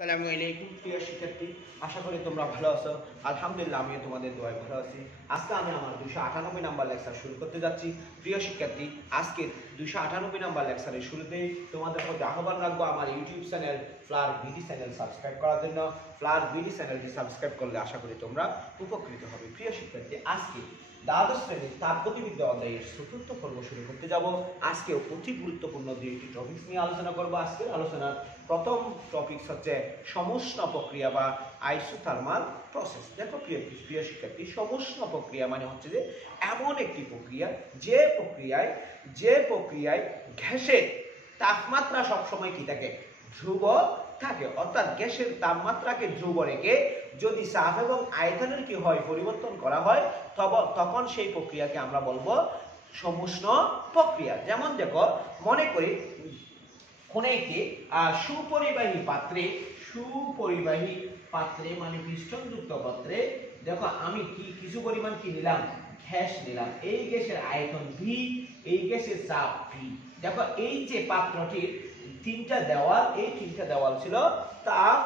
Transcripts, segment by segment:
আসসালামু আলাইকুম প্রিয় শিক্ষার্থী, আশা করি তোমরা ভালো আছো। আলহামদুলিল্লাহ আমিও তোমাদের দোয়ায় ভালো আছি। আজকে আমি আমার 298 নাম্বার লেকচার শুরু করতে যাচ্ছি। প্রিয় শিক্ষার্থী, আজকে 298 নাম্বার লেকচারের শুরুতেই তোমাদের প্রতি আহ্বান রাখবো আমার ইউটিউব চ্যানেল ফ্লার বিডি চ্যানেল সাবস্ক্রাইব করার জন্য। ফ্লার বিডি চ্যানেলটি সাবস্ক্রাইব করলে আশা করি তোমরা উপকৃত হবে। প্রিয় শিক্ষার্থী, আজকে দ্বাদশ শ্রেণীর তাপগতিবিদ্যা অধ্যায়ের চতুর্থ পর্ব শুরু করতে যাব। আজকে অতি গুরুত্বপূর্ণ দুইটি টপিকস নিয়ে আলোচনা করব। আজকের আলোচনার প্রথম টপিক হচ্ছে সমুষ্ণ প্রক্রিয়া বা আইসোথার্মাল প্রসেস। দেখো প্রিয় শিক্ষার্থী, সমুষ্ণ প্রক্রিয়া মানে হচ্ছে যে এমন একটি প্রক্রিয়া যে প্রক্রিয়ায় গ্যাসের তাপমাত্রা সবসময় কি থাকে, ধ্রুব থাকে। অর্থাৎ গ্যাসের তাপমাত্রাকে ধ্রুব রেখে যদি চাপ এবং আয়তনের কি হয় পরিবর্তন করা হয় তখন সেই প্রক্রিয়াকে আমরা বলবো সমুষ্ণ প্রক্রিয়া। যেমন দেখো, মনে করি কোন একটি সুপরিবাহী পাত্রে মানে পিস্টনযুক্ত পাত্রে দেখো আমি কিছু পরিমাণ কি নিলাম, গ্যাস নিলাম। এই গ্যাসের আয়তন ভি, এই গ্যাসের চাপ ভি। দেখো এই যে পাত্রটির তিনটা দেওয়াল ছিল তাপ,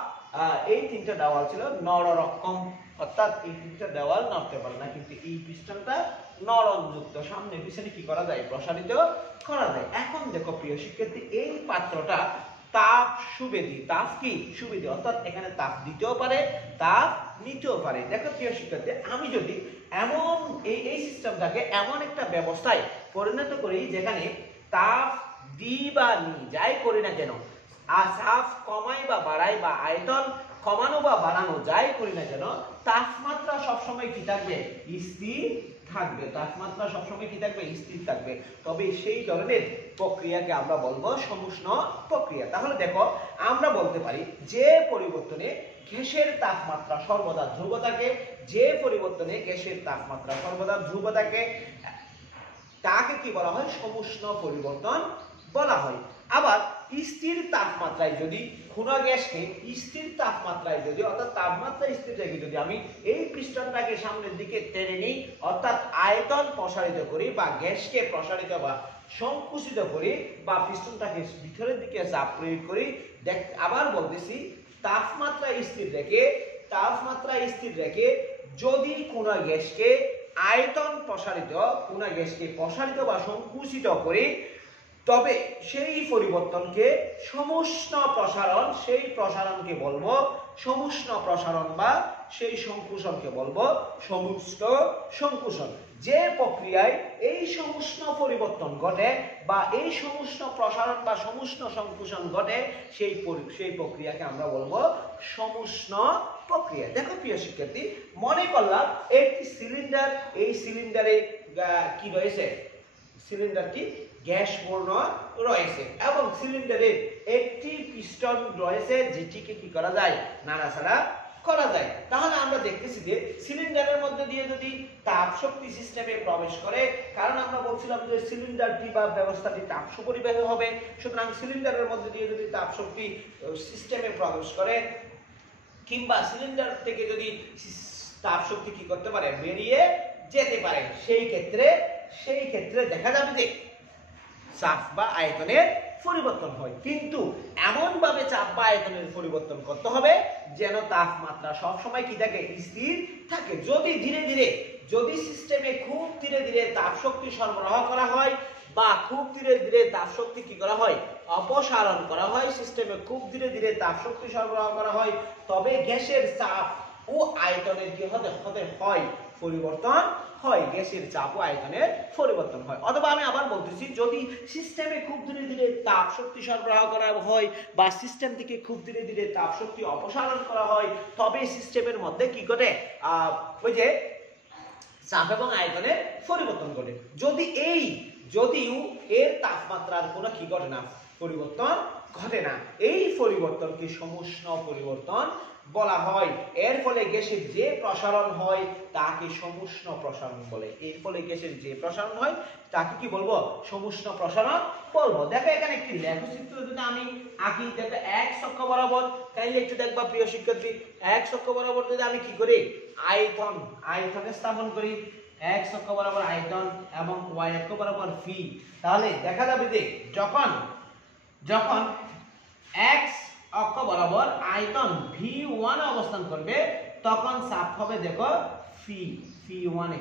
এই তিনটা দেওয়াল ছিল নররকম, অর্থাৎ এই তিনটা দেওয়াল নড়তে পারে না, কিন্তু এই পিস্টনটা নরমযুক্ত, সামনে পিছনে কি করা যায়, প্রসারিত করা যায়। এখন দেখো প্রিয় শিক্ষার্থী, এই পাত্রটা তাপ সুবেদী, অর্থাৎ এখানে তাপ দিতেও পারে, তাপ নিতেও পারে। দেখো প্রিয় শিক্ষার্থী, আমি যদি এমন এই সিস্টেমটাকে এমন একটা ব্যবস্থায় পরিণত করি যেখানে তাপ দিই বা নি যাই করি না কেন, আর চাপ কমাই বা বাড়াই বা আয়তন কমানো বা বাড়ানো যাই করি না কেন, তাপমাত্রা সবসময় কি থাকবে, স্থির থাকবে। তাপমাত্রা সবসময় কি থাকবে, স্থির থাকবে। তবে সেই ধরনের প্রক্রিয়াকে আমরা বলবো সমুষ্ণ প্রক্রিয়া। তাহলে দেখো, আমরা বলতে পারি যে পরিবর্তনে গ্যাসের তাপমাত্রা সর্বদা ধ্রুব থাকে, তাকে কি বলা হয়, সমুষ্ণ পরিবর্তন বলা হয়। আবার স্থির তাপমাত্রায় যদি কোনো গ্যাসকে স্থির তাপমাত্রায় অর্থাৎ তাপমাত্রা স্থির রেখে যদি আমি এই পিস্টনটাকে সামনের দিকে টেনে নিই, অর্থাৎ আয়তন প্রসারিত করি বা গ্যাসকে প্রসারিত বা সংকুচিত করি বা পিস্টনটাকে ভিতরের দিকে চাপ প্রয়োগ করি, আবার বলতেছি তাপমাত্রা স্থির রেখে যদি কোনো গ্যাসকে প্রসারিত বা সংকুচিত করি, তবে সেই পরিবর্তনকে সেই প্রসারণকে বলবো সমুষ্ণ প্রসারণ বা সেই সংকুচনকে বলবো সমুষ্ণ সংকুচন। যে প্রক্রিয়ায় এই সমুষ্ণ পরিবর্তন ঘটে বা এই সমুষ্ণ প্রসারণ বা সমুষ্ণ সংকুচন ঘটে, সেই প্রক্রিয়াকে আমরা বলবো সমুষ্ণ প্রক্রিয়া। দেখো প্রিয় শিক্ষার্থী, মনে করলাম একটি সিলিন্ডার, এই সিলিন্ডারে কি রয়েছে, সিলিন্ডারটি গ্যাস পূর্ণ রয়েছে এবং সিলিন্ডারে একটি পিস্টন রয়েছে যেটিকে কি করা যায়, নাড়াচাড়া করা যায়। তাহলে আমরা দেখতেছি যে সিলিন্ডারের মধ্যে দিয়ে যদি তাপ শক্তি সিস্টেমে প্রবেশ করে, কারণ আমরা বলছিলাম যে সিলিন্ডারটি বা ব্যবস্থাটি তাপ সুপরিবাহী হবে, সুতরাং সিলিন্ডারের মধ্যে দিয়ে যদি তাপ শক্তি সিস্টেমে প্রবেশ করে কিংবা সিলিন্ডার থেকে যদি তাপ শক্তি কি করতে পারে, বেরিয়ে যেতে পারে, সেই ক্ষেত্রে দেখা যাবে যে চাপ বা আয়তনের পরিবর্তন হয়। কিন্তু এমন ভাবে চাপ বা আয়তনের পরিবর্তন করতে হবে যেন তাপমাত্রা সব সময় কি থাকে, স্থির থাকে। যদি সিস্টেমে খুব ধীরে ধীরে তাপ শক্তি সরবরাহ করা হয় বা খুব ধীরে ধীরে তাপ শক্তি কি করা হয়, অপসারণ করা হয়, সিস্টেমে খুব ধীরে ধীরে তাপ শক্তি সরবরাহ করা হয়, তবে গ্যাসের চাপ ও আয়তনের কি হয়, পরিবর্তন হয়, গ্যাসের চাপ ও আয়তনের পরিবর্তন হয়। অথবা আমি আবার বলতেছি, যদি সিস্টেমে খুব ধীরে ধীরে তাপ শক্তি সরবরাহ করা হয় বা সিস্টেম থেকে খুব ধীরে ধীরে তাপ শক্তি অপসারণ করা হয়, তবে সিস্টেমের মধ্যে কি ঘটে, ওই যে চাপ এবং আয়তনের পরিবর্তন ঘটে। যদিও এর তাপমাত্রার কোনো কি ঘটে না, পরিবর্তন ঘটে না, এই পরিবর্তনকে সমুষ্ণ পরিবর্তন বলা হয়। এর ফলে গ্যাসের যে প্রসারণ হয় তাকে সমুষ্ণ প্রসারণ বলে। এর ফলে গ্যাসের যে প্রসারণ হয় তাকে কি বলবো, সমুষ্ণ প্রসারণ বলবো। দেখো এখানে একটি লেখচিত্র যদি আমি আঁকি, দেখো এক অক্ষ বরাবর, তাইলে একটু দেখবা প্রিয় শিক্ষার্থী, এক অক্ষ বরাবর যদি আমি কি করি, আয়তন স্থাপন করি, x অক্ষ বরাবর আয়তন এবং y অক্ষ বরাবর ফি, তাহলে দেখা যাবে যে যখন x অক্ষ বরাবর আয়তন V1 এ অবস্থান করবে তখন চাপ হবে দেখো P1 এ।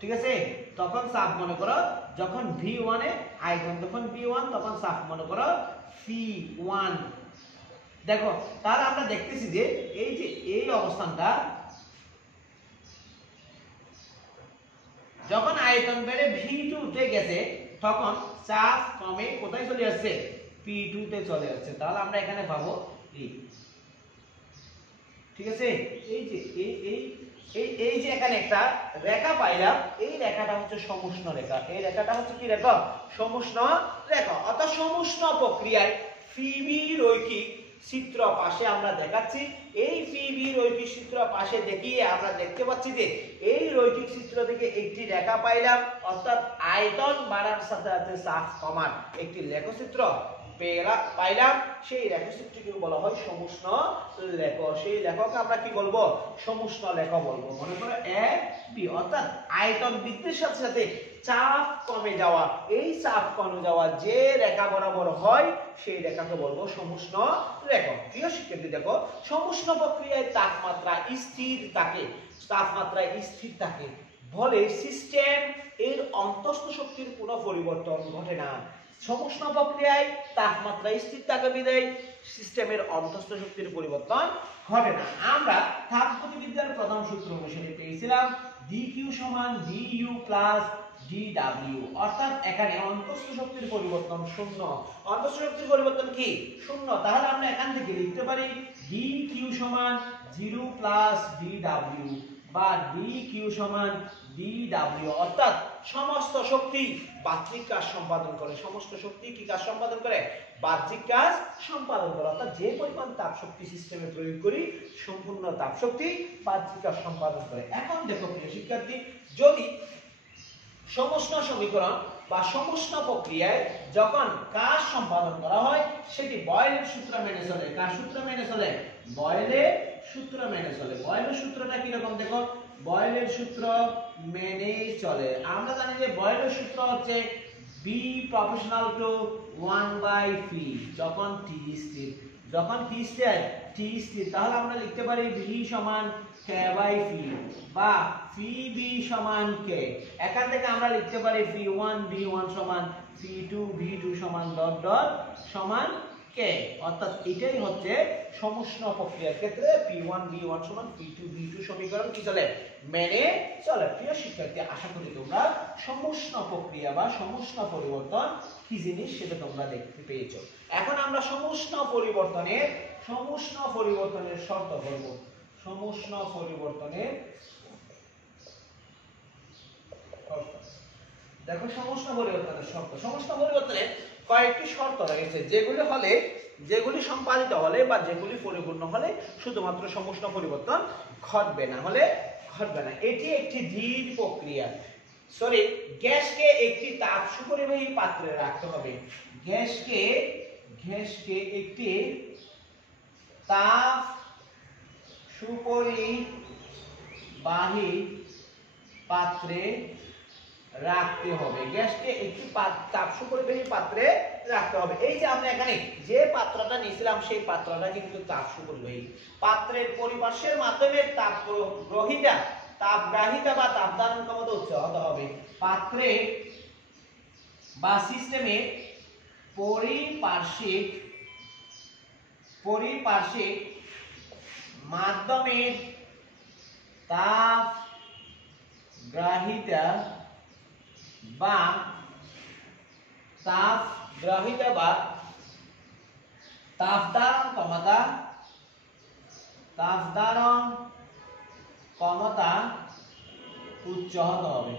ঠিক আছে, তখন চাপ মনে করো যখন V1 এ আয়তন যখন V1 তখন চাপ মনে করো P1। দেখো তাহলে আমরা দেখতেছি যে এই যে এই অবস্থানটা যখন আয়তন বেড়ে V2 তে গেছে তখন চাপ কমে কোথায় চলে আসছে P2 তে চলে আসছে। তাহলে আমরা এখানে পাবো এই, ঠিক আছে, এই যে এই যে এখানে একটা রেখা পাইলাম, এই রেখাটা হচ্ছে সমুষ্ণ রেখা। এই রেখাটা হচ্ছে কি রেখা? সমুষ্ণ রেখা। অর্থাৎ সমুষ্ণ প্রক্রিয়ায় ফিবি রৈখিক চিত্র পাশে আমরা দেখাচ্ছি। এই ফিবি রৈখিক চিত্র পাশে দেখিয়ে আমরা দেখতে পাচ্ছি যে এই রৈখিক চিত্র থেকে একটি রেখা পাইলাম, অর্থাৎ আয়তন বাড়ার সাথে সাথে চাপ কমার একটি লেখচিত্র পাইলাম। সেই লেখচিত্রকে বলা হয় সমুষ্ণ লেখ। সেই লেখকে আমরা কি বলবো? সমুষ্ণ লেখ বলবো। মনে করো এ বি, অর্থাৎ আয়তন বৃদ্ধির সাথে সাথে চাপ কমে যাওয়া, এই চাপ কমে যাওয়া যে রেখা বরাবর হয় সেই রেখাকে বলবো সমুষ্ণ রেখা। প্রিয় শিক্ষার্থী দেখো, সমুষ্ণ প্রক্রিয়ায় তাপমাত্রা স্থির থাকে, তাপমাত্রা স্থির থাকে বলে সিস্টেম এর অন্তঃস্থ শক্তির কোনো পরিবর্তন ঘটে না। সমুষ্ণ প্রক্রিয়ায় তাপমাত্রা স্থির থাকে বিধায় সিস্টেমের অন্তঃস্থ শক্তির পরিবর্তন ঘটে না। আমরা তাপগতিবিদ্যার প্রথম সূত্র অনুসারে পেয়েছিলাম dq সমান du প্লাস dw, অর্থাৎ এখানে অন্তঃস্থ শক্তির পরিবর্তন শূন্য। অন্তঃস্থ শক্তির পরিবর্তন কি? শূন্য। তাহলে আমরা এখান থেকে লিখতে পারি dq সমান 0 প্লাস dw বা dq সমান dw, অর্থাৎ সমস্ত শক্তি বাহ্যিক কাজ সম্পাদন করে। সমস্ত শক্তি কি কাজ সম্পাদন করে? বাহ্যিক কাজ সম্পাদন করে। অর্থাৎ যে পরিমাণ তাপ শক্তি সিস্টেমে প্রয়োগ করি সম্পূর্ণ তাপ শক্তি বাহ্যিক কাজ সম্পাদন করে। এখন দেখো প্রিয় শিক্ষার্থী, যদি সমুষ্ণ সমীকরণ বা সমুষ্ণ প্রক্রিয়ায় যখন কাজ সম্পাদন করা হয় সেটি বয়েলের সূত্র মেনে চলে। কার সূত্র মেনে চলে? বয়েলের সূত্র মেনে চলে। বয়েলের সূত্রটা কি রকম দেখো? বয়েলের সূত্র মেনে চলে। আমরা জানি যে বয়েলের সূত্র হচ্ছে B proportional to 1/p যখন t স্থির। যখন t স্থির তাহলে আমরা লিখতে পারি V সমান k/p বা Pb সমান k। এখান থেকে আমরা লিখতে পারি P1 B1 সমান P2 V2 সমান ডট ডট সমান k। অর্থাৎ এটাই হচ্ছে সমুষ্ণ প্রক্রিয়ার ক্ষেত্রে P1 B1 সমান P2 V2 সমীকরণ কি চলে? মেনে চলে। প্রিয় শিক্ষার্থী, আশা করি তোমরা সমুষ্ণ প্রক্রিয়া বা সমুষ্ণ পরিবর্তন কি জিনিস সেটা তোমরা দেখতে পেয়েছো। এখন আমরা সমুষ্ণ পরিবর্তনের শর্ত করব। সমুষ্ণ পরিবর্তনের শর্ত দেখো, সমুষ্ণ পরিবর্তনের শর্ত। সমুষ্ণ পরিবর্তনের কয়েকটি শর্ত রয়েছে যেগুলি সম্পাদিত হলে বা যেগুলি পরিপূর্ণ হলে শুধুমাত্র সমুষ্ণ পরিবর্তন ঘটবে, না হলে ঘটবে না। এটি একটি ধীর প্রক্রিয়া। গ্যাসকে একটি তাপ সুপরিবাহী পাত্রে রাখতে হবে। গ্যাসকে একটি তাপ সুপরিবাহী পাত্রে রাখতে হবে। গ্যাসকে একটি তাপ সুপরিবাহী পাত্রে রাখতে হবে। এই যে আমরা এখানে যে পাত্রটা নিয়েছিলাম সেই পাত্রটা কিন্তু তাপ সুপরিবাহী। পাত্রের পরিপার্শ্বের মাধ্যমে তাপগ্রাহিতা বা তাপ ধারণ ক্ষমতা উচ্চ হতে হবে। পাত্রে বা সিস্টেমে পরিপার্শ্বিক মাধ্যমের তাপগ্রাহিতা বা তাপ ধারণ ক্ষমতা উচ্চ হতে হবে।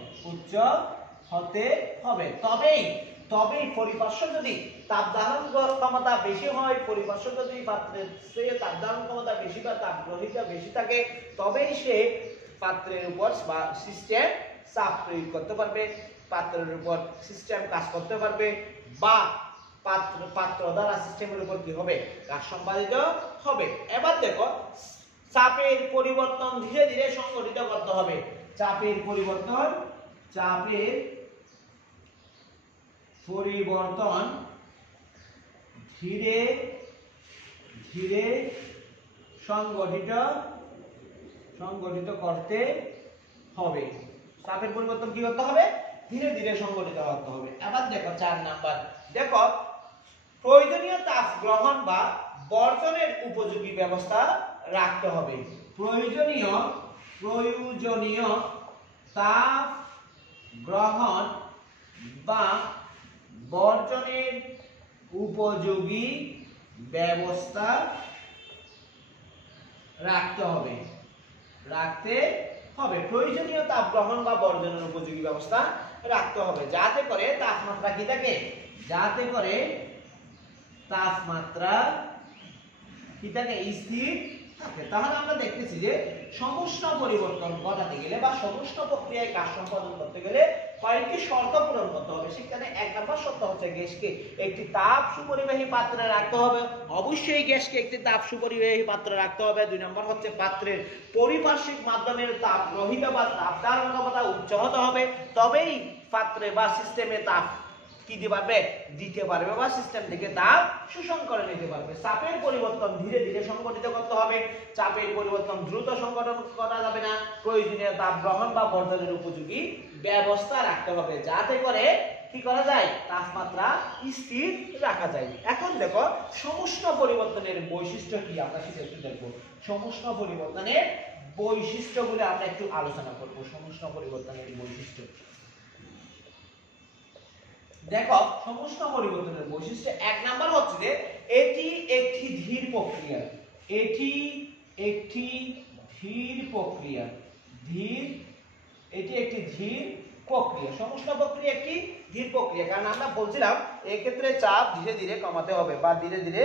তবেই পরিপার্শ্ব যদি তাপ ধারণ ক্ষমতা বেশি হয়, পরিপার্শ্ব যদি পাত্রের সে তাপ ধারণ ক্ষমতা বেশি বা তাপ গ্রহীতা বেশি থাকে, তবেই সে পাত্রের উপর বা সিস্টেম চাপ প্রয়োগ করতে পারবে, পাত্রের উপর সিস্টেম কাজ করতে পারবে বা পাত্র দ্বারা সিস্টেমের উপর কি হবে? কাজ সম্পাদিত হবে। এবার দেখো, চাপের পরিবর্তন ধীরে ধীরে সংঘটিত করতে হবে। চাপের পরিবর্তন ধীরে ধীরে সংগঠিত করতে হবে। চাপের পরিবর্তন কি করতে হবে? ধীরে ধীরে সংগঠিত করতে হবে। এবার দেখো 4 নাম্বার, দেখো প্রয়োজনীয় তাপ গ্রহণ বা বর্জনের উপযোগী ব্যবস্থা রাখতে হবে। প্রয়োজনীয় তাপ গ্রহণ বা বর্জনের উপযোগী ব্যবস্থা রাখতে হবে। প্রয়োজনীয় তাপ গ্রহণ বা বর্জনের উপযোগী ব্যবস্থা রাখতে হবে, যাতে করে তাপমাত্রা কি থাকে? যাতে করে তাপমাত্রা কি থাকে? স্থির থাকে। তাহলে আমরা দেখতেছি যে সমুষ্ণ পরিবর্তন ঘটাতে গেলে বা সমুষ্ণ প্রক্রিয়ায় কাজ সম্পাদন করতে গেলে কয়েকটি শর্ত পূরণ করতে হবে। সেখানে 1 নম্বর শর্ত হচ্ছে গ্যাসকে একটি তাপ সুপরিবাহী পাত্রে রাখতে হবে। অবশ্যই গ্যাসকে একটি তাপ সুপরিবাহী পাত্রে রাখতে হবে। 2 নম্বর হচ্ছে পাত্রের পরিপার্শ্বিক মাধ্যমের তাপ গ্রহীত বা তাপ ধারণ ক্ষমতা উচ্চ হতে হবে, তবেই পাত্রে বা সিস্টেমে তাপ কি দিতে পারবে বা সিস্টেম থেকে তাপ শোষণ করে নিতে পারবে। চাপের পরিবর্তন ধীরে ধীরে সংগঠিত করতে হবে। চাপের পরিবর্তন দ্রুত সংগঠন করা যাবে না। প্রয়োজনীয় তাপ গ্রহণ বা বর্জনের উপযোগী ব্যবস্থা রাখতে হবে, যাতে করে কি করা যায়? তাপমাত্রা স্থির রাখা যায়। এখন দেখো সমুষ্ণ পরিবর্তনের বৈশিষ্ট্য কি আমরা সেটা একটু দেখবো। সমুষ্ণ পরিবর্তনের বৈশিষ্ট্যগুলো আমরা একটু আলোচনা করব। সমুষ্ণ পরিবর্তনের বৈশিষ্ট্য দেখো, সমুষ্ণ পরিবর্তনের বৈশিষ্ট্য 1 নাম্বার হচ্ছে যে এটি একটি ধীর প্রক্রিয়া। এটি একটি ধীর প্রক্রিয়া। সমুষ্ণ প্রক্রিয়া একটি ধীর প্রক্রিয়া, কারণ আমরা বলছিলাম এই ক্ষেত্রে চাপ ধীরে ধীরে কমাতে হবে বা ধীরে ধীরে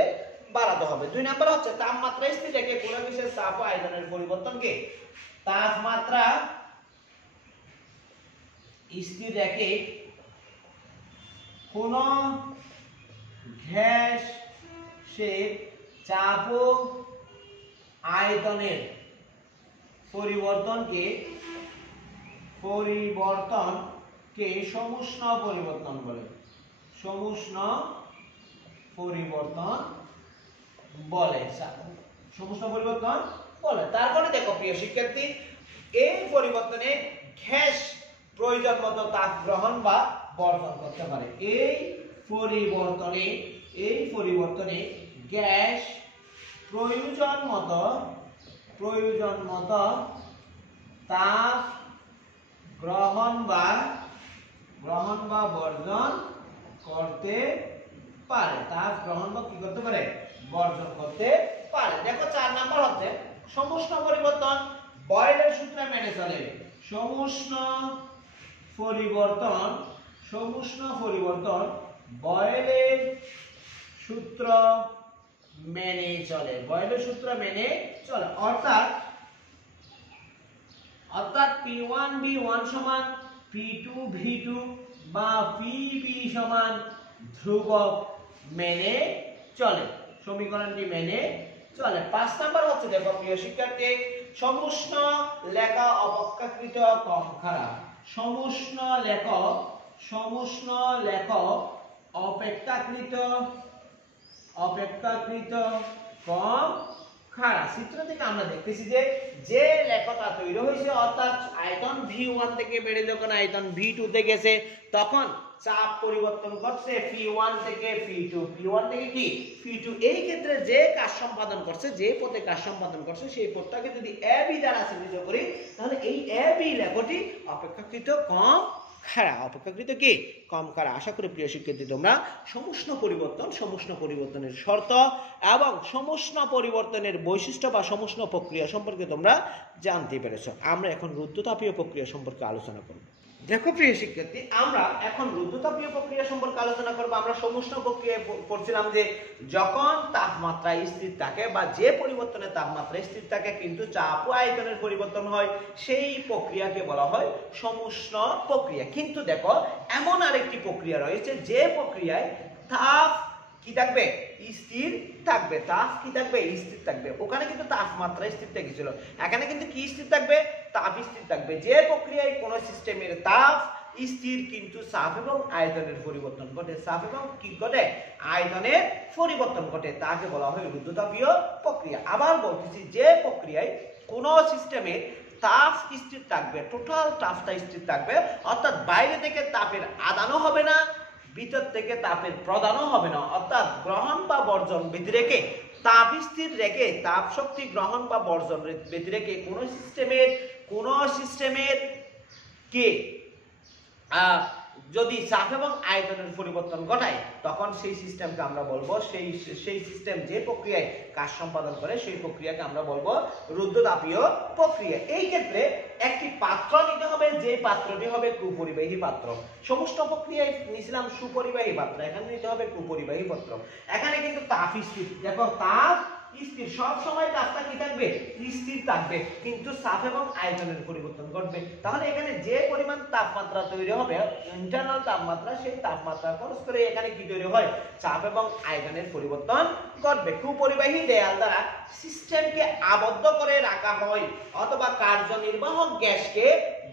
বাড়াতে হবে। 2 নাম্বার হচ্ছে তাপমাত্রা স্থির রেখে কোনো বিশেষ চাপ ও আয়তনের পরিবর্তনকে তাপমাত্রা স্থির রেখে কোন গ্যাসের চাপ ও আয়তনের পরিবর্তনকে সমুষ্ণ পরিবর্তন বলে। সমুষ্ণ পরিবর্তন বলে। তারপরে দেখো প্রিয় শিক্ষার্থী, এই পরিবর্তনে গ্যাস প্রয়োজন মতো তাপ গ্রহণ বা বর্জন করতে পারে। এই পরিবর্তনে গ্যাস প্রয়োজন মতো তাপ গ্রহণ বা বর্জন করতে পারে। বর্জন করতে পারে। দেখো 4 নাম্বার হচ্ছে সমুষ্ণ পরিবর্তন বয়েলের সূত্র মেনে চলে। সমুষ্ণ পরিবর্তন বয়েলের সূত্র মেনে চলে। অর্থাৎ P1V1 সমান P2V2 বা PV সমান ধ্রুবক মেনে চলে। সমীকরণটি মেনে চলে। 5 নাম্বার হচ্ছে দেখো প্রিয় শিক্ষার্থী, সমুষ্ণ লেখা অপেক্ষাকৃত কম খাড়া। সমুষ্ণ লেখ অপেক্ষাকৃত কম খাড়া। চিত্র থেকে আমরা দেখতেছি যে লেখটা তৈরি হয়েছে, অর্থাৎ আয়তন V1 থেকে বেড়ে যখন আয়তন V2 তে গেছে, তখন চাপ পরিবর্তন করছে P1 থেকে P2, P1 থেকে কি P2। এই ক্ষেত্রে যে কাজ সম্পাদন করছে, যে পথে কাজ সম্পাদন করছে, সেই পথটাকে যদি AB দ্বারা চিহ্নিত করি, তাহলে এই AB লেখটি অপেক্ষাকৃত কম খাড়া। আশা করি প্রিয় শিক্ষার্থী তোমরা সমুষ্ণ পরিবর্তনের শর্ত এবং সমুষ্ণ পরিবর্তনের বৈশিষ্ট্য বা সমুষ্ণ প্রক্রিয়া সম্পর্কে তোমরা জানতে পেরেছ। আমরা এখন রুদ্ধতাপীয় প্রক্রিয়া সম্পর্কে আলোচনা করব। দেখো প্রিয় শিক্ষার্থী, আমরা এখন রুদ্ধতাপীয় প্রক্রিয়া সম্পর্কে আলোচনা করব। আমরা সমুষ্ণ প্রক্রিয়ায় পড়ছিলাম যে যখন তাপমাত্রা স্থির থাকে বা যে পরিবর্তনে তাপমাত্রা স্থির থাকে কিন্তু চাপ ও আয়তনের পরিবর্তন হয়, সেই প্রক্রিয়াকে বলা হয় সমুষ্ণ প্রক্রিয়া। কিন্তু দেখো এমন আরেকটি প্রক্রিয়া রয়েছে যে প্রক্রিয়ায় তাপ কি থাকবে? স্থির থাকবে। ওখানে কিন্তু তাপমাত্রা স্থির থেকেছিল, এখানে কিন্তু কি স্থির থাকবে? তাপ স্থির থাকবে। যে প্রক্রিয়ায় কোন সিস্টেমের তাপ স্থির, কিন্তু চাপ এবং আয়তনের পরিবর্তন ঘটে। চাপ এবং কি ঘটে? আয়তনের পরিবর্তন ঘটে, তাকে বলা হয় রুদ্ধতাপীয় প্রক্রিয়া। আবার বলতেছি, যে প্রক্রিয়ায় কোন সিস্টেমে তাপ স্থির থাকবে, টোটাল তাপটা স্থির থাকবে, অর্থাৎ বাইরে থেকে তাপের আদানও হবে না, ভিতর থেকে তাপের প্রদানও হবে না, অর্থাৎ গ্রহণ বা বর্জন ব্যতি রেখে, তাপ স্থির রেখে, তাপ শক্তি গ্রহণ বা বর্জন ব্যতি রেখে কোন সিস্টেমের কে যদি চাপ এবং আয়তনের পরিবর্তন ঘটায়, তখন সেই সিস্টেমকে আমরা বলবো, সেই সিস্টেম যে প্রক্রিয়ায় কাজ সম্পাদন করে সেই প্রক্রিয়াকে আমরা বলবো রুদ্ধতাপীয় প্রক্রিয়া। এই ক্ষেত্রে একটি পাত্র নিতে হবে, যে পাত্রটি হবে কুপরিবাহী পাত্র। সমস্ত প্রক্রিয়ায় নিয়েছিলাম সুপরিবাহী পাত্র, এখানে নিতে হবে কুপরিবাহী পাত্র। এখানে কিন্তু তাপ স্থির, দেখো তাপ স্থির, সব সময় তাপটা কি থাকবে? স্থির থাকবে, কিন্তু চাপ এবং আয়তনের পরিবর্তন ঘটবে। তাহলে এখানে যে পরিমাণ তাপমাত্রা তৈরি হবে, ইন্টারনাল তাপমাত্রা, সেই তাপমাত্রা খরচ করে এখানে কি তৈরি হয়? চাপ এবং আয়তনের পরিবর্তন ঘটবে। কুপরিবাহী দেয়াল দ্বারা সিস্টেমকে আবদ্ধ করে রাখা হয়, অথবা কার্যনির্বাহক গ্যাসকে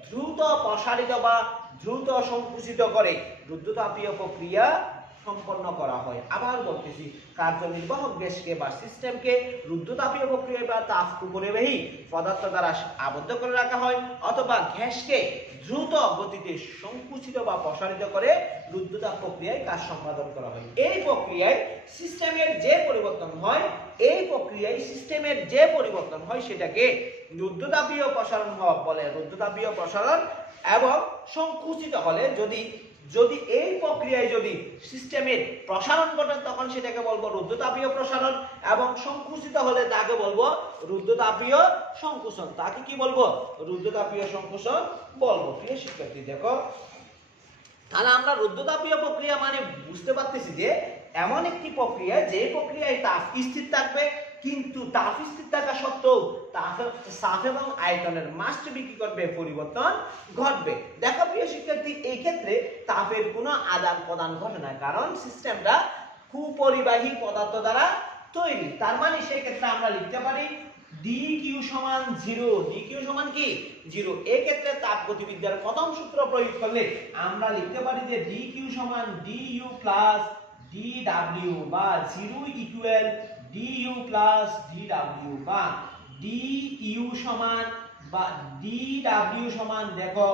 দ্রুত প্রসারিত বা দ্রুত সংকুচিত করে রুদ্ধতাপীয় প্রক্রিয়া সম্পন্ন করা হয়। আবার বলতেছি, কার্যনির্বাহক গ্যাসকে বা সিস্টেমকে রুদ্ধতাপীয় প্রক্রিয়া বা তাপ কুপরিবাহী পদার্থ দ্বারা আবদ্ধ করে রাখা হয়, অথবা গ্যাসকে দ্রুত গতিতে সংকুচিত বা প্রসারিত করে রুদ্ধতাপ প্রক্রিয়ায় কাজ সম্পাদন করা হয়। এই প্রক্রিয়ায় সিস্টেমের যে পরিবর্তন হয়, সেটাকে রুদ্ধতাপীয় প্রসারণ বলে। রুদ্ধতাপীয় প্রসারণ এবং সংকুচিত হলে যদি এই প্রক্রিয়ায় যদি সিস্টেমের প্রসারণ ঘটে, তখন সেটাকে বলবো রুদ্ধতাপীয় প্রসারণ, এবং সংকুচিত হলে তাকে বলবো রুদ্ধতাপীয় সংকুচন। তাকে কি বলবো? রুদ্ধতাপীয় সংকুচন বলবো। প্রিয় শিক্ষার্থী, দেখো তাহলে আমরা রুদ্ধতাপীয় প্রক্রিয়া মানে বুঝতে পারতেছি যে এমন একটি প্রক্রিয়া, যে প্রক্রিয়ায় তাপ স্থির থাকবে, কিন্তু তাপ স্থির থাকা সত্ত্বেও চাপ এবং আয়তনের মাস্ট বি কি করবে? পরিবর্তন ঘটবে। দেখো প্রিয় শিক্ষার্থী, এই ক্ষেত্রে তাপের কোনো আদান প্রদান ঘটে না, কারণ সিস্টেমটা কুপরিবাহী পদার্থ দ্বারা তৈরি। তার মানে সেই ক্ষেত্রে আমরা লিখতে পারি dq সমান 0। dq সমান কি? 0। এই ক্ষেত্রে তাপ গতিবিদ্যার প্রথম সূত্র প্রয়োগ করলে আমরা লিখতে পারি যে dq সমান du প্লাস dw, বা 0 ইকুয়াল du প্লাস dw, বা du সমান বা dw সমান দেখো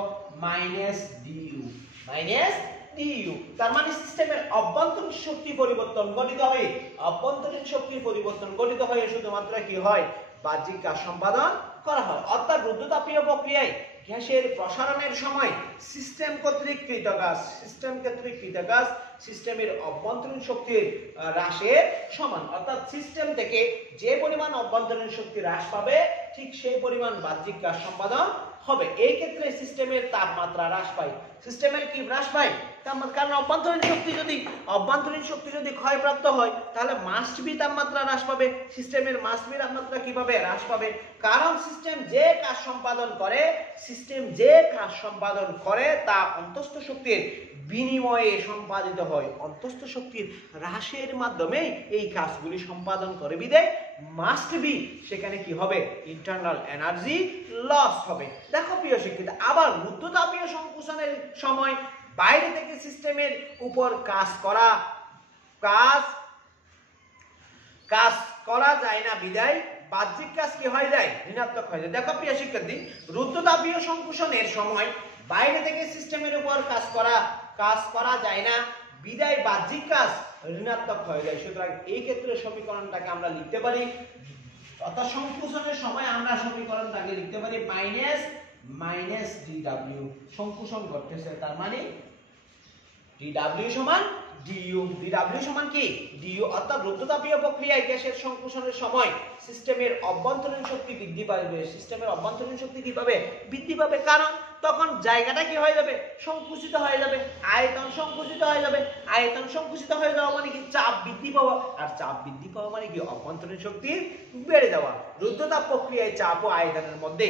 মাইনাস du। তার মানে সিস্টেমের অভ্যন্তরীণ শক্তি পরিবর্তন ঘটিত হয়ে শুধুমাত্র কি হয়? বাহ্যিক কাজ সম্পাদন করা হয়। অর্থাৎ রুদ্ধতাপীয় প্রক্রিয়ায় গ্যাসের প্রসারণের সময় সিস্টেম কর্তৃক কৃত কাজ সিস্টেমের অভ্যন্তরীণ শক্তির হ্রাসের সমান। অর্থাৎ সিস্টেম থেকে যে পরিমাণ অভ্যন্তরীণ শক্তি হ্রাস পাবে, ঠিক সেই পরিমাণ বাহ্যিক কাজ সম্পাদন হবে। এই ক্ষেত্রে সিস্টেমের তাপমাত্রা হ্রাস পায়। সিস্টেমের কি হ্রাস পায়? কারণ অভ্যন্তরীণ শক্তি যদি ক্ষয়প্রাপ্ত হয়, তাহলে মাস্ট বি তাপমাত্রা হ্রাস পাবে। সিস্টেমের মাস্ট বি তাপমাত্রা কিভাবে হ্রাস পাবে? কারণ সিস্টেম যে কাজ সম্পাদন করে তা অন্তস্থ শক্তির বিনিময়ে সম্পাদিত হয়। অন্তস্থ শক্তির হ্রাসের মাধ্যমে এই কাজগুলি সম্পাদন করে বিধায় মাস্ট বি সেখানে কি হবে? ইন্টারনাল এনার্জি লস হবে। দেখো প্রিয় শিক্ষার্থী, আবার রুদ্ধতাপীয় সংকুচনের সময় বাইরে থেকে সিস্টেমের উপর কাজ করা যায় না বিধায় বাহ্যিক কাজ কি হয়ে যায়? ঋণাত্মক হয়ে যায়। দেখো প্রিয় শিক্ষার্থী, রুদ্ধতাপীয় সংকুচনের সময় বাইরে থেকে সিস্টেমের উপর কাজ করা যায় না বিধায় বাহ্যিক কাজ ঋণাত্মক হয়ে যায়। সুতরাং এই ক্ষেত্রে সমীকরণটাকে আমরা লিখতে পারি, অর্থাৎ সংকুচনের সময় আমরা সমীকরণটাকে লিখতে পারি মাইনাস dw। সংকুচন করতেছে, তার মানে dw সমান du। dw সমান কি? du। অর্থাৎ রুদ্ধতাপীয় প্রক্রিয়ায় গ্যাসের সংকুচনের সময় সিস্টেমের অভ্যন্তরীণ শক্তি বৃদ্ধি পাবে। সিস্টেমের অভ্যন্তরীণ শক্তি কিভাবে বৃদ্ধি পাবে? কারণ তখন জায়গাটা কি হয়ে যাবে? সংকুচিত হয়ে যাবে, আয়তন সংকুচিত হয়ে যাবে। আয়তন সংকুচিত হয়ে যাওয়া মানে কি? চাপ বৃদ্ধি পাওয়া, আর চাপ বৃদ্ধি পাওয়া মানে কি? অভ্যন্তরীণ শক্তি বেড়ে যাওয়া। রুদ্ধতাপ প্রক্রিয়ায় চাপ ও আয়তনের মধ্যে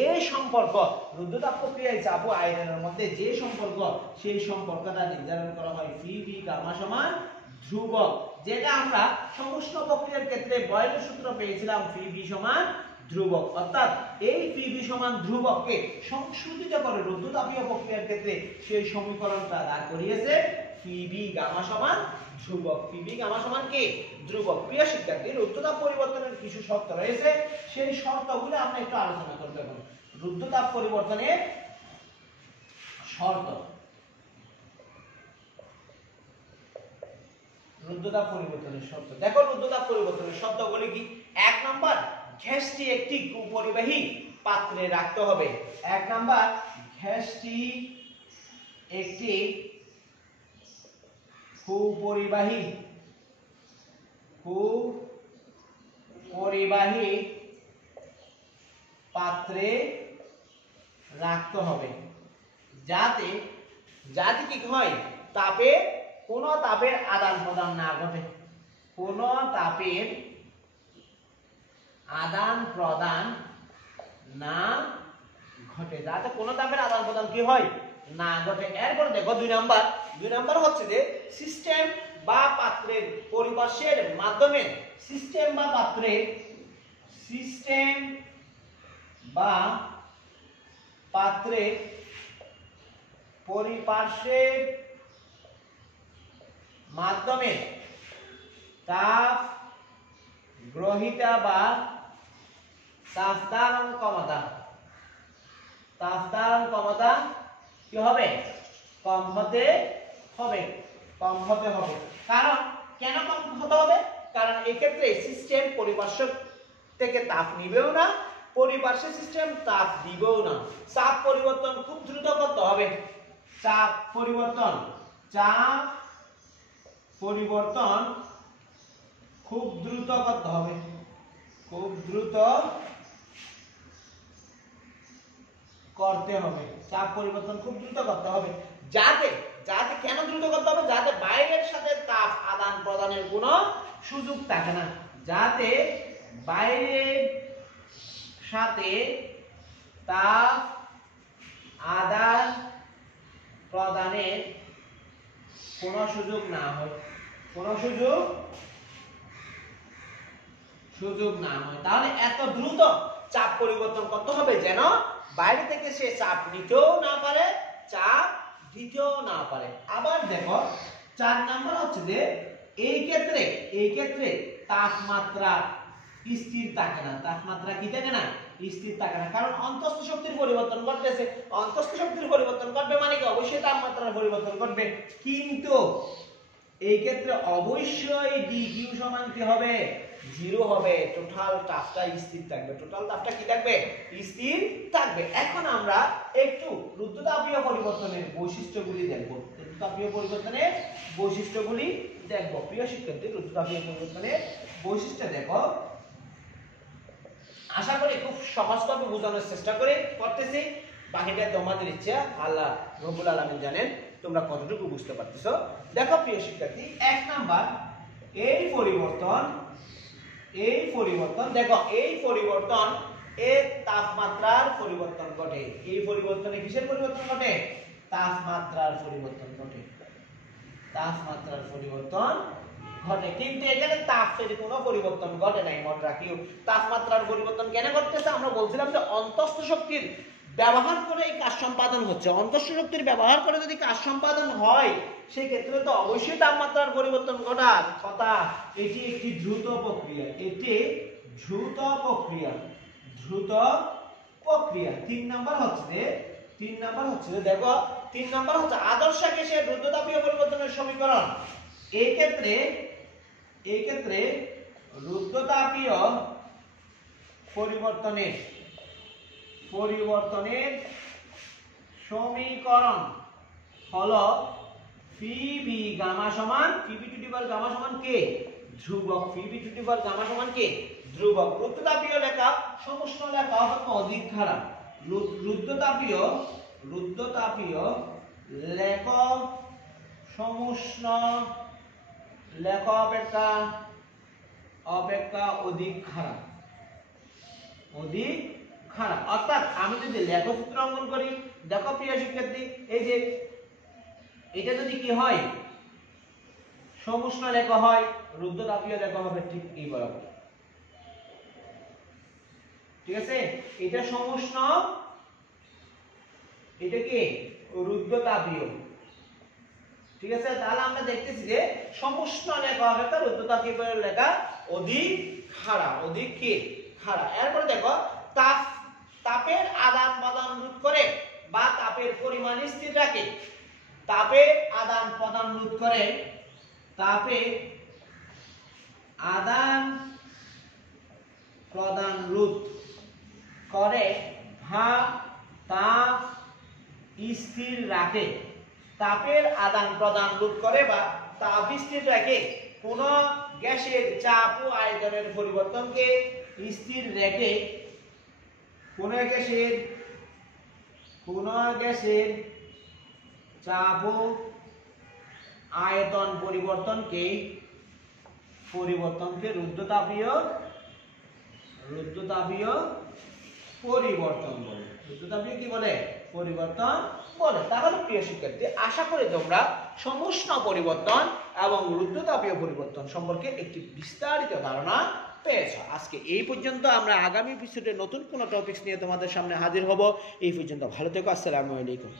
যে সম্পর্ক, সেই সম্পর্কটা নির্ধারণ করা হয় ফি গামা সমান ধ্রুবক যেটা আমরা সমুষ্ণ প্রক্রিয়ার ক্ষেত্রে বয়েলের সূত্র পেয়েছিলাম Pv সমান ধ্রুবক, অর্থাৎ এই Pv সমান ধ্রুবককে সংশোধিত করে রুদ্ধতাপীয় প্রক্রিয়ার ক্ষেত্রে সেই সমীকরণটা দাঁড় করিয়েছে Pv গামা সমান ধ্রুবক। Pv গামা সমান কি? ধ্রুবক। প্রিয় শিক্ষার্থী, রুদ্ধতাপ পরিবর্তনের কিছু শর্ত রয়েছে, সেই শর্তগুলো আমরা একটু আলোচনা করব এখন। রুদ্ধতাপ পরিবর্তনের শর্ত। রুদ্ধতাপ পরিবর্তনের শর্ত দেখো, রুদ্ধতাপ পরিবর্তনের শর্তগুলি কি? 1 নাম্বার, গ্যাসটি একটি কুপরিবাহী পাত্রে রাখতে হবে। 1 নাম্বার, গ্যাসটি একটি কুপরিবাহী পাত্রে রাখতে হবে, যাতে কি হয়, কোনো তাপের আদান প্রদান না ঘটে, কোনো তাপের আদান প্রদান না ঘটে, যাতে কোনো তাপের আদান প্রদান কি হয়, না ঘটে। এরপর দেখো 2 নাম্বার হচ্ছে যে সিস্টেম বা পাত্রের পরিপার্শ্বের মাধ্যমে, সিস্টেম বা পাত্রের পরিপার্শ্বের মাধ্যমে তাপ গ্রহিতা বা তাপ ধারণ ক্ষমতা কি হবে? কম হতে হবে। কারণ কেন কম হতে হবে? কারণ এই ক্ষেত্রে সিস্টেম পরিপার্শ্ব থেকে তাপ নিবেও না, পরিপার্শ্বের সিস্টেম তাপ দিবেও না। চাপ পরিবর্তন খুব দ্রুত করতে হবে। চাপ পরিবর্তন খুব দ্রুত করতে হবে, চাপ পরিবর্তন খুব দ্রুত করতে হবে, যাতে কেন দ্রুত করতে হবে? যাতে বাইরের সাথে তাপ আদান প্রদানের কোনো সুযোগ থাকে না, যাতে বাইরের সাথে তাপ আদান প্রদানের কোনো সুযোগ না হয়, তাহলে এত দ্রুত চাপ পরিবর্তন করতে হবে যেন বাইরে থেকে সে চাপ নিতেও না পারে, চাপ দিতেও না পারে। আবার দেখো 4 নাম্বার হচ্ছে যে এই ক্ষেত্রে তাপমাত্রা স্থির থাকে না। তাপমাত্রা কি থাকে না? স্থির থাকে না, কারণ অন্তঃস্থ শক্তির পরিবর্তন ঘটতেছে। অন্তঃস্থ শক্তির পরিবর্তন ঘটবে মানে কি? অবশ্যই তাপমাত্রার পরিবর্তন ঘটবে, কিন্তু এই ক্ষেত্রে অবশ্যই dQ সমান কি হবে? 0 হবে। টোটাল তাপটা স্থির থাকবে। স্থির থাকবে। এখন আমরা একটু রুদ্ধতাপীয় পরিবর্তনের বৈশিষ্ট্যগুলি দেখব। প্রিয় শিক্ষার্থী, রুদ্ধতাপীয় পরিবর্তনের বৈশিষ্ট্য দেখো। আশা করি খুব সহজভাবে বোঝানোর চেষ্টা করতেছি। বাকিটা তোমাদের ইচ্ছা, আল্লাহ রব্বুল আলামিন জানেন তোমরা কতটুকু বুঝতে পারতেছো। দেখো প্রিয় শিক্ষার্থী, 1 নাম্বার, এই পরিবর্তন দেখো, এই পরিবর্তন এর তাপমাত্রার পরিবর্তন ঘটে। এই পরিবর্তনে কিসের পরিবর্তন ঘটে? তাপমাত্রার পরিবর্তন ঘটে, কিন্তু এখানে তাপের কোনো পরিবর্তন ঘটে নাই। মনে রাখিও, তাপমাত্রার পরিবর্তন কেন ঘটতেছে? আমরা বলছিলাম যে অন্তঃস্থ শক্তির ব্যবহার করে এই কাজ সম্পাদন হচ্ছে। অন্তঃস্থ শক্তির ব্যবহার করে যদি কাজ সম্পাদন হয়, সেই ক্ষেত্রে তো অবশ্যই তাপমাত্রার পরিবর্তন ঘটার কথা। এটি একটি দ্রুত প্রক্রিয়া। 3 নাম্বার হচ্ছে দেখো, 3 নাম্বার হচ্ছে আদর্শ গ্যাসের রুদ্ধতাপীয় পরিবর্তনের সমীকরণ। এই ক্ষেত্রে রুদ্ধতাপীয় পরিবর্তনের সমীকরণ হলো Pv গামা সমান Pv to the power gamma সমান কে? ধ্রুবক। Pv to the power gamma সমান কে? ধ্রুবক। রুদ্ধতাপীয় লেখা সমুষ্ণ লেখা হবে অধিক খারাপ। রুদ্ধতাপীয় লেখ সমুষ্ণ লেখ অপেক্ষা অধিক খারাপ। অর্থাৎ আমি যদি লেখচিত্র অঙ্কন করি, দেখো প্রিয় শিক্ষার্থী, এই যে এটা যদি কি হয়, সমুষ্ণ লেখা হয়, রুদ্ধতাপীয় লেখা হবে ঠিক এই বরাবর। ঠিক আছে, এটা সমুষ্ণ, এটা কি রুদ্ধতাপীয়। ঠিক আছে, তাহলে আমরা দেখতেছি যে সমুষ্ণ লেখা অপেক্ষা রুদ্ধতাপীয় লেখা অধিক খাড়া, অধিক কি খাড়া। এরপরে দেখো তাপের আদান প্রদান রোধ করে বা তাপের পরিমাণ স্থির রাখে। তাপের আদান প্রদান রোধ করে, তাপের আদান প্রদান রোধ করে বা তাপ স্থির রাখে। তাপের আদান প্রদান রোধ করে বা তাপ স্থির রাখে কোন গ্যাসের চাপ ও আয়তনের পরিবর্তনকে স্থির রেখে কোন গ্যাসের চাপ ও আয়তন পরিবর্তনকে রুদ্ধতাপীয় পরিবর্তন বলে। রুদ্ধতাপীয় কি বলে? পরিবর্তন বলে। তাহলে প্রিয় শিক্ষার্থী, আশা করি তোমরা সমুষ্ণ পরিবর্তন এবং রুদ্ধতাপীয় পরিবর্তন সম্পর্কে একটি বিস্তারিত ধারণা পেয়েছো। আজকে এই পর্যন্ত। আমরা আগামী এপিসোডে নতুন কোনো টপিকস নিয়ে তোমাদের সামনে হাজির হব। এই পর্যন্ত ভালো থেকো। আসসালামু আলাইকুম।